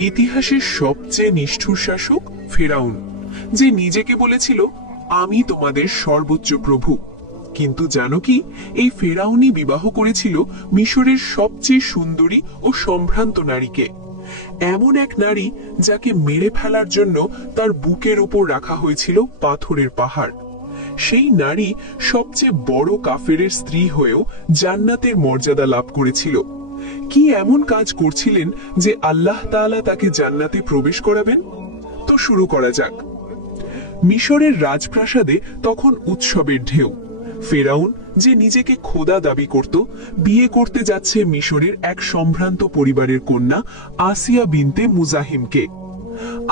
ইতিহাসের সবচেয়ে নিষ্ঠুর শাসক ফেরাউন, যে নিজেকে বলেছিল আমি তোমাদের সর্বোচ্চ প্রভু। কিন্তু জানো কি, এই ফেরাউনই বিবাহ করেছিল মিশরের সবচেয়ে সুন্দরী ও সম্ভ্রান্ত নারীকে, এমন এক নারী যাকে মেরে ফেলার জন্য তার বুকের উপর রাখা হয়েছিল পাথরের পাহাড়। সেই নারী সবচেয়ে বড় কাফেরের স্ত্রী হয়েও জান্নাতের মর্যাদা লাভ করেছিল। কি এমন কাজ করছিলেন যে আল্লাহ তাআলা তাকে জান্নাতে প্রবেশ করাবেন? তো শুরু করা যাক। মিশরের রাজপ্রাসাদে তখন উৎসবের ঢেউ। ফেরাউন, যে নিজেকে খোদা দাবি করত, বিয়ে করতে যাচ্ছে মিশরের এক সম্ভ্রান্ত পরিবারের কন্যা আসিয়া বিনতে মুজাহিমকে।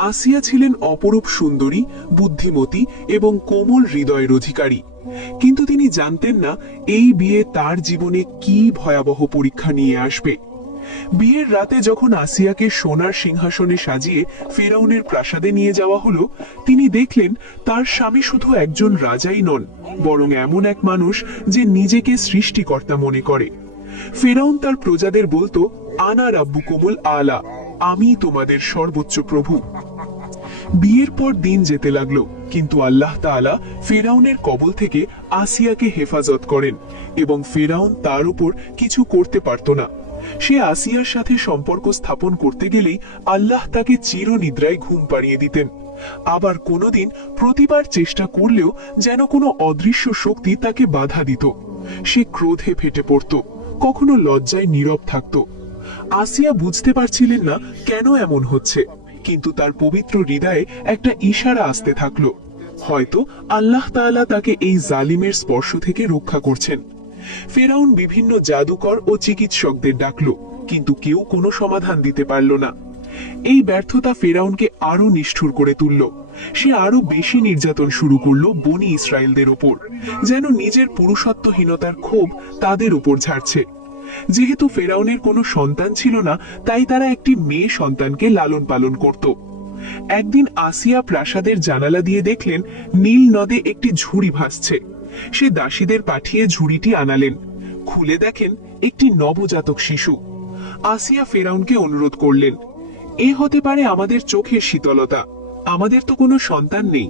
আসিয়া ছিলেন অপরূপ সুন্দরী, বুদ্ধিমতী এবং কোমল হৃদয়ের অধিকারী। কিন্তু তিনি জানতেন না এই বিয়ে তার জীবনে কি ভয়াবহ পরীক্ষা নিয়ে আসবে। বিয়ের রাতে যখন আসিয়াকে সোনার সিংহাসনে সাজিয়ে ফেরাউনের প্রাসাদে নিয়ে যাওয়া হলো, তিনি দেখলেন তার স্বামী শুধু একজন রাজাই নন, বরং এমন এক মানুষ যে নিজেকে সৃষ্টিকর্তা মনে করে। ফেরাউন তার প্রজাদের বলতো, আনা রাব্বুকুমুল আলা, আমি তোমাদের সর্বোচ্চ প্রভু। বিয়ের পর দিন যেতে লাগলো, কিন্তু আল্লাহ তাআলা ফেরাউনের কবল থেকে আসিয়াকে হেফাজত করেন এবং ফেরাউন তার উপর কিছু করতে পারত না। সে আসিয়ার সাথে সম্পর্ক স্থাপন করতে গেলেই আল্লাহ তাকে চিরনিদ্রায় ঘুম পাড়িয়ে দিতেন। আবার কোনোদিন প্রতিবার চেষ্টা করলেও যেন কোনো অদৃশ্য শক্তি তাকে বাধা দিত। সে ক্রোধে ফেটে পড়ত, কখনো লজ্জায় নীরব থাকত। আসিয়া বুঝতে পারছিলেন না কেন এমন হচ্ছে, কিন্তু তার পবিত্র হৃদয়ে একটা ইশারা আসতে থাকলো, হয়তো আল্লাহ তাআলা তাকে এই জালিমের স্পর্শ থেকে রক্ষা করছেন। ফেরাউন বিভিন্ন জাদুকর ও চিকিৎসকদের ডাকলো, কিন্তু কেউ কোনো সমাধান দিতে পারল না। এই ব্যর্থতা ফেরাউনকে আরো নিষ্ঠুর করে তুলল। সে আরো বেশি নির্যাতন শুরু করলো বনি ইসরায়েলদের উপর, যেন নিজের পুরুষত্বহীনতার ক্ষোভ তাদের উপর ঝাড়ছে। যেহেতু ফেরাউনের কোনো সন্তান ছিল না, তাই তারা একটি মেয়ে সন্তানকে লালন পালন করত। একদিন আসিয়া প্রাসাদের জানালা দিয়ে দেখলেন নীল নদে একটি ঝুড়ি ভাসছে। সে দাসীদের পাঠিয়ে ঝুড়িটি আনালেন। খুলে দেখেন একটি নবজাতক শিশু। আসিয়া ফেরাউনকে অনুরোধ করলেন, এ হতে পারে আমাদের চোখের শীতলতা, আমাদের তো কোনো সন্তান নেই।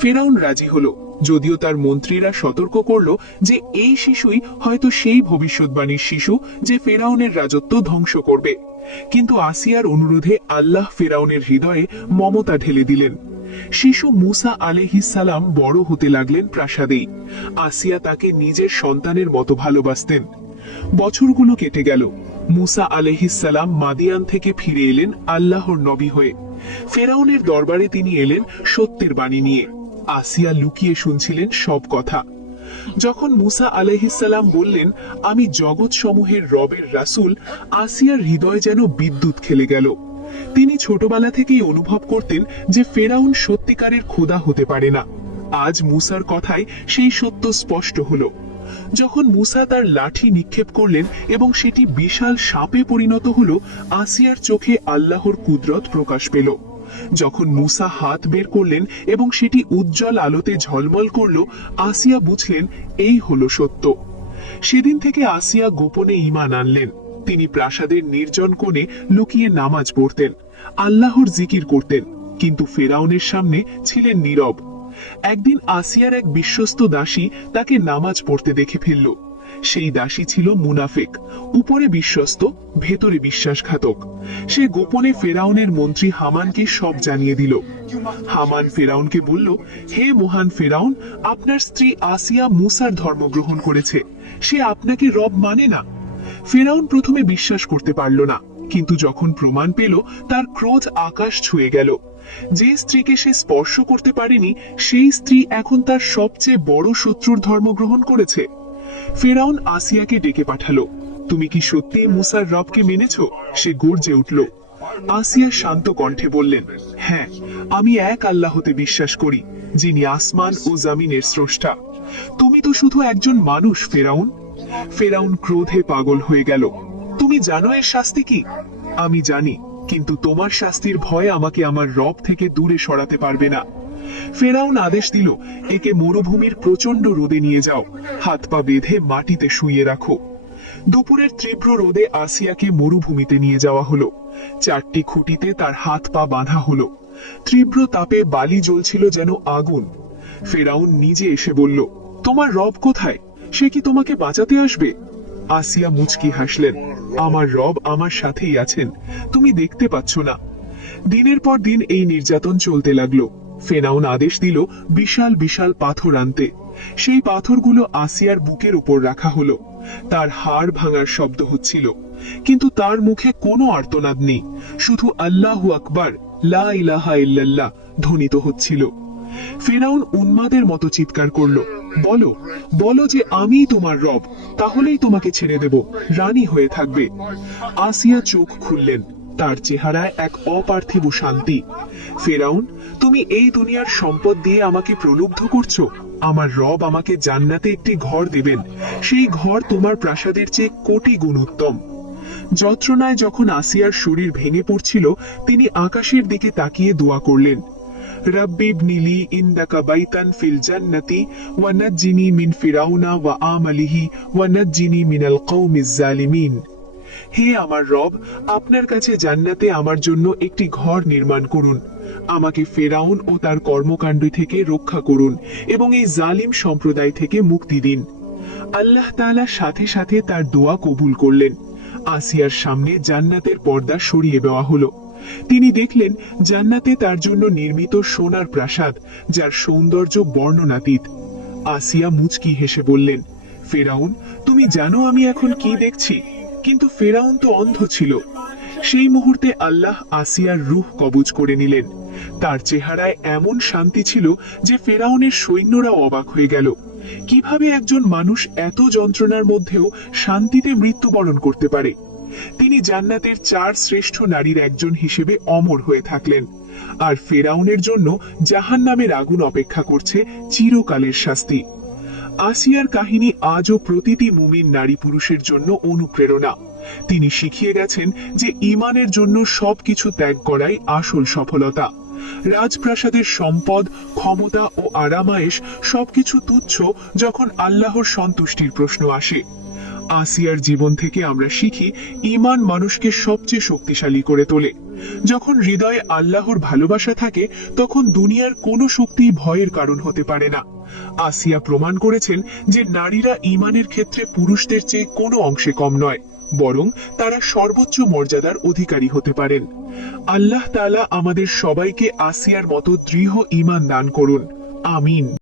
ফেরাউন রাজি হলো, যদিও তার মন্ত্রীরা সতর্ক করল যে এই শিশুই হয়তো সেই ভবিষ্যৎবাণীর শিশু যে ফেরাউনের রাজত্ব ধ্বংস করবে। কিন্তু আসিয়ার অনুরোধে আল্লাহ ফেরাউনের হৃদয়ে মমতা ঢেলে দিলেন। শিশু মুসা আলাইহিস সালাম বড় হতে লাগলেন প্রাসাদেই। আসিয়া তাকে নিজের সন্তানের মতো ভালোবাসতেন। বছরগুলো কেটে গেল। মুসা আলাইহিস সালাম মাদিয়ান থেকে ফিরে এলেন আল্লাহর নবী হয়ে। ফেরাউনের দরবারে তিনি এলেন সত্যের বাণী নিয়ে। আসিয়া লুকিয়ে শুনছিলেন সব কথা। যখন মুসা আলাইহিস সালাম বললেন, আমি জগৎ সমূহের রবের রাসূল, আসিয়ার হৃদয় যেন বিদ্যুৎ খেলে গেল। তিনি ছোটবেলা থেকেই অনুভব করতেন যে ফেরাউন সত্যিকারের খোদা হতে পারে না। আজ মুসার কথায় সেই সত্য স্পষ্ট হলো। যখন মুসা তার লাঠি নিক্ষেপ করলেন এবং সেটি বিশাল সাপে পরিণত হলো, আসিয়ার চোখে আল্লাহর কুদরত প্রকাশ পেল। যখন মুসা হাত বের করলেন এবং সেটি উজ্জ্বল আলোতে ঝলমল করল, আসিয়া বুঝলেন এই হলো সত্য। সেদিন থেকে আসিয়া গোপনে ঈমান আনলেন। তিনি প্রাসাদের নির্জন কোণে লুকিয়ে নামাজ পড়তেন, আল্লাহর জিকির করতেন, কিন্তু ফেরাউনের সামনে ছিলেন নীরব। একদিন আসিয়ার এক বিশ্বস্ত দাসী তাকে নামাজ পড়তে দেখে ফেলল। সেই দাসী ছিল মুনাফিক, উপরে বিশ্বস্ত, ভেতরে বিশ্বাসঘাতক। সে গোপনে ফেরাউনের মন্ত্রী হামানকে সব জানিয়ে দিল। হামান ফেরাউনকে বলল, হে মহান ফেরাউন, আপনার স্ত্রী আসিয়া মুসার ধর্ম গ্রহণ করেছে, সে আপনাকে রব মানে না। ফেরাউন প্রথমে বিশ্বাস করতে পারল না, কিন্তু যখন প্রমাণ পেল, তার ক্রোধ আকাশ ছুঁয়ে গেল। যে স্ত্রীকে সে স্পর্শ করতে পারেনি, সেই স্ত্রী এখন তার সবচেয়ে বড় শত্রুর ধর্ম গ্রহণ করেছে। ফেরাউন আসিয়াকে ডেকে পাঠালো, তুমি কি সত্যি মুসার রবকে মেনেছ? সে গর্জে উঠল। আসিয়া শান্ত কণ্ঠে বললেন, হ্যাঁ, আমি এক আল্লাহতে বিশ্বাস করি, যিনি আসমান ও জমিনের স্রষ্টা। তুমি তো শুধু একজন মানুষ ফেরাউন। ফেরাউন ক্রোধে পাগল হয়ে গেল। তুমি জানো এর শাস্তি কি? আমি জানি, কিন্তু তোমার শাস্তির ভয় আমাকে আমার রব থেকে দূরে সরাতে পারবে না। ফেরাউন আদেশ দিল, একে মরুভূমির প্রচন্ড রোদে নিয়ে যাও, হাত পা বেঁধে মাটিতে শুইয়ে রাখো। দুপুরের তীব্র রোদে আসিয়াকে মরুভূমিতে নিয়ে যাওয়া হলো। 4টি খুঁটিতে তার হাত পা বাঁধা হলো। তীব্র তাপে বালি জ্বলছিল যেন আগুন। ফেরাউন নিজে এসে বলল, তোমার রব কোথায়? সে কি তোমাকে বাঁচাতে আসবে? আসিয়া মুচকি হাসলেন, আমার রব আমার সাথেই আছেন, তুমি দেখতে পাচ্ছ না। দিনের পর দিন এই নির্যাতন চলতে লাগলো। ফেরাউন আদেশ দিল বিশাল বিশাল পাথর আনতে। সেই পাথরগুলো আসিয়ার বুকের উপর রাখা হলো। তার হাড় ভাঙার শব্দ হচ্ছিল, কিন্তু তার মুখে কোনো আর্তনাদ নেই, শুধু আল্লাহু আকবার, লা ইলাহা ইল্লাল্লাহ ধ্বনিত হচ্ছিল। ফেরাউন উন্মাদের মতো চিৎকার করলো, বলো বলো যে আমি তোমার রব, তাহলেই তোমাকে ছেড়ে দেব, রানী হয়ে থাকবে। আসিয়া চোখ খুললেন, তার চেহারায় এক অপার্থিব শান্তি। ফেরাউন, তুমি এই দুনিয়ার সম্পদ দিয়ে আমাকে প্রলুব্ধ করছো? আমার রব আমাকে জান্নাতে একটি ঘর দেবেন, সেই ঘর তোমার প্রাসাদের চেয়ে কোটি গুণ উত্তম। যন্ত্রণায় যখন আসিয়ার শরীর ভেঙে পড়ছিল, তিনি আকাশের দিকে তাকিয়ে দোয়া করলেন, রব্বি ইবনিলি ইনদাকা বাইতান ফিল জান্নাতি ওয়া নাজ্জিনি মিন ফিরাউনা ওয়া আমালিহি ওয়া নাজ্জিনি মিনাল কওমিজ জালিমিন। হে আমার রব, আপনার কাছে জান্নাতে আমার জন্য একটি ঘর নির্মাণ করুন, আমাকে ফেরাউন ও তার কর্মকাণ্ড থেকে রক্ষা করুন এবং এই জালিম সম্প্রদায় থেকে মুক্তি দিন। আল্লাহ তাআলা সাথে সাথে তার দোয়া কবুল করলেন। আসিয়ার সামনে জান্নাতের পর্দা সরিয়ে দেওয়া হলো। তিনি দেখলেন জান্নাতে তার জন্য নির্মিত সোনার প্রাসাদ, যার সৌন্দর্য বর্ণনাতীত। আসিয়া মুচকি হেসে বললেন, ফেরাউন, তুমি জানো আমি এখন কি দেখছি? কিন্তু ফেরাউন তো অন্ধ ছিল। সেই মুহূর্তে আল্লাহ আসিয়ার রূহ কবজ করে নিলেন। তার চেহারায় এমন শান্তি ছিল যে ফেরাউনের সৈন্যরাও অবাক হয়ে গেল। কিভাবে একজন মানুষ এত যন্ত্রণার মধ্যেও শান্তিতে মৃত্যুবরণ করতে পারে? তিনি জান্নাতের 4 শ্রেষ্ঠ নারীর একজন হিসেবে অমর হয়ে থাকলেন। আর ফেরাউনের জন্য জাহান্নামের আগুন অপেক্ষা করছে চিরকালের শাস্তি। আসিয়ার কাহিনী আজও প্রতিটি মুমিন নারী পুরুষের জন্য অনুপ্রেরণা। তিনি শিখিয়ে গেছেন যে ঈমানের জন্য সবকিছু ত্যাগ করাই আসল সফলতা। রাজপ্রাসাদের সম্পদ, ক্ষমতা ও আরামায়েশ সবকিছু তুচ্ছ যখন আল্লাহর সন্তুষ্টির প্রশ্ন আসে। আসিয়ার জীবন থেকে আমরা শিখি, ঈমান মানুষকে সবচেয়ে শক্তিশালী করে তোলে। যখন হৃদয়ে আল্লাহর ভালোবাসা থাকে, তখন দুনিয়ার কোনো শক্তি ভয়ের কারণ হতে পারে না। আসিয়া প্রমাণ করেছেন যে নারীরা ঈমানের ক্ষেত্রে পুরুষদের চেয়ে কোনো অংশে কম নয়, বরং তারা সর্বোচ্চ মর্যাদার অধিকারী হতে পারেন। আল্লাহ তাআলা আমাদের সবাইকে আসিয়ার মতো দৃঢ় ঈমান দান করুন। আমিন।